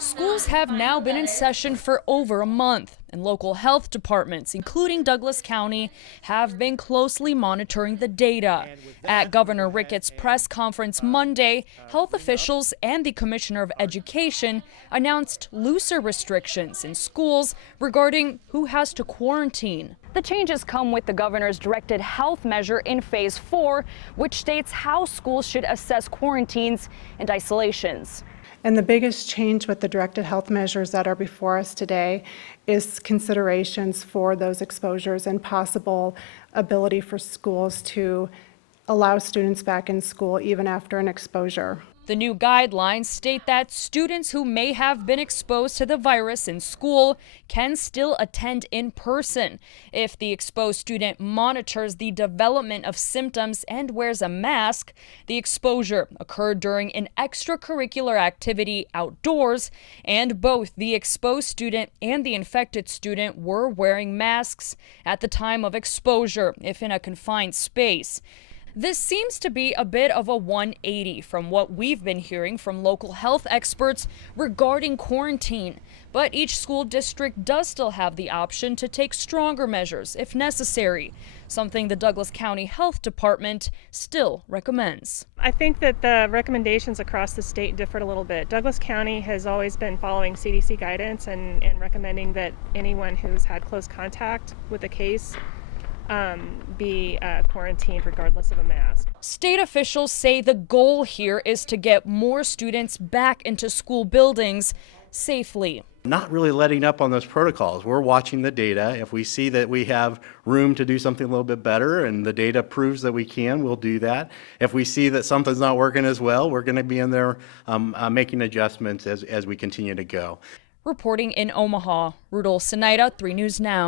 Schools have now been in session for over a month, and local health departments, including Douglas County, have been closely monitoring the data. At Governor Ricketts' press conference Monday, health officials and the Commissioner of Education announced looser restrictions in schools regarding who has to quarantine. The changes come with the governor's directed health measure in Phase 4, which states how schools should assess quarantines and isolations. And the biggest change with the directed health measures that are before us today is considerations for those exposures and possible ability for schools to allow students back in school even after an exposure. The new guidelines state that students who may have been exposed to the virus in school can still attend in person if the exposed student monitors the development of symptoms and wears a mask. The exposure occurred during an extracurricular activity outdoors, and both the exposed student and the infected student were wearing masks at the time of exposure if in a confined space. This seems to be a bit of a 180 from what we've been hearing from local health experts regarding quarantine. But each school district does still have the option to take stronger measures if necessary, something the Douglas County Health Department still recommends. I think that the recommendations across the state differed a little bit. Douglas County has always been following CDC guidance and recommending that anyone who's had close contact with a case be quarantined regardless of a mask. State officials say the goal here is to get more students back into school buildings safely. Not really letting up on those protocols. We're watching the data. If we see that we have room to do something a little bit better and the data proves that we can, we'll do that. If we see that something's not working as well, we're going to be in there making adjustments as we continue to go. Reporting in Omaha, Rudolph Sinaida, 3 News Now.